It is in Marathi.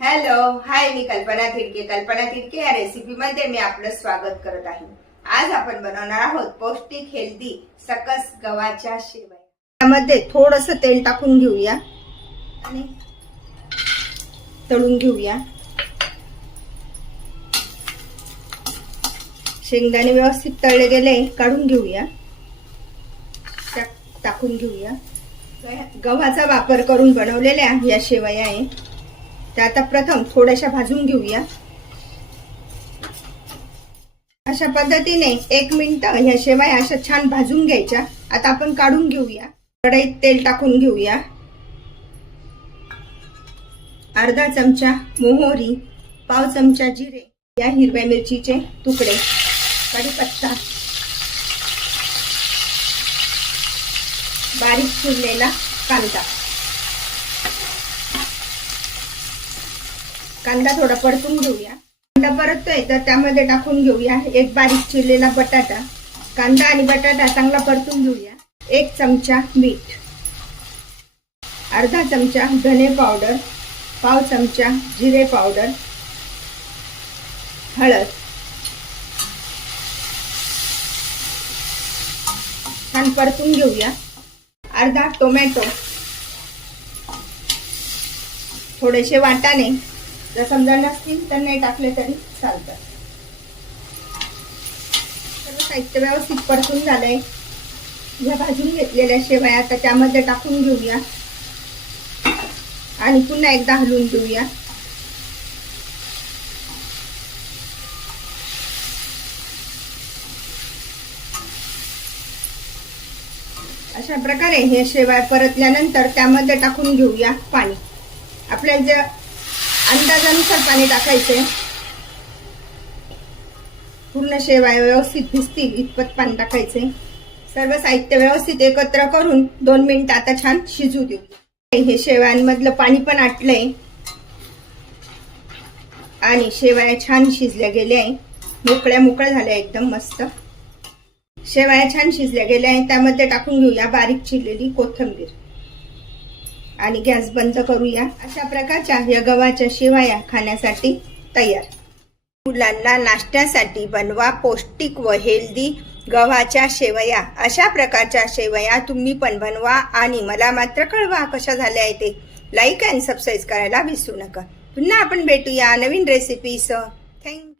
हॅलो हाय, मी कल्पना तिडके या रेसिपी मध्ये मी आपलं स्वागत करत आहे। आज आपण बनवणार आहोत पौष्टिक हेल्दी सकस गव्हाच्या शेवया। त्यामध्ये थोडंसं तेल टाकून घेऊया आणि तळून घेऊया। शेंगदाणे व्यवस्थित तळले गेले काढून घेऊया, टाकून घेऊया। गव्हाचा वापर करून बनवलेल्या या शेवया आहे त्या आता प्रथम थोड्याशा भाजून घेऊया। अशा पद्धतीने 1 मिनिट ह्या शेवया अशा छान भाजून घ्यायच्या। आता आपण काढून घेऊया। कढईत तेल टाकून घेऊया। अर्धा चमचा मोहरी, पाव चमचा जिरे, या हिरव्या मिरचीचे तुकडे, कढीपत्ता, बारीक चिरलेला कांदा। कांदा थोडा परतून घेऊया। कांदा परततोय तर त्यामध्ये टाकून घेऊया 1 बारीक चिरलेला बटाटा। कांदा आणि बटाटा चांगला परतून घेऊया। 1 चमचा मीठ, अर्धा चमचा धने पावडर, पाव चमचा जिरे पावडर, हळद, छान परतून घेऊया। अर्धा टोमॅटो, थोडेसे वाटाणे, जर समजा नसतील तर नाही टाकले तरी चालतं। सर्व साहित्य व्यवस्थित परतून झालंय। या भाजून घेतलेल्या शेवया आता त्यामध्ये टाकून घेऊया आणि पुन्हा एकदा हलवून घेऊया। अशा प्रकारे हे शेवया परतल्यानंतर त्यामध्ये टाकून घेऊया पाणी। आपल्याला जे अंदाजानुसार पाणी टाकायचे, पूर्ण शेवया व्यवस्थित भिजतील इतपत पाणी टाकायचे। सर्व साहित्य व्यवस्थित एकत्र करून 2 मिनिट आता छान शिजू देऊ। हे शेवयांमधलं पाणी पण आटलंय आणि शेवया छान शिजल्या गेल्या आहे, मोकळ्या झाल्या एकदम मस्त। शेवया छान शिजल्या गेल्या आहे, त्यामध्ये टाकून घेऊया बारीक चिरलेली कोथिंबीर आणि गॅस बंद करूया। अशा प्रकारच्या या गव्हाच्या शेवया खाण्यासाठी तयार। मुलांना नाश्त्यासाठी बनवा पौष्टिक व हेल्दी गव्हाच्या शेवया। अशा प्रकारच्या शेवया तुम्ही पण बनवा आणि मला मात्र कळवा कशा झाल्या आहे ते। लाईक आणि सबस्क्राईब करायला विसरू नका। पुन्हा आपण भेटूया नवीन रेसिपीसह। थँक्यू।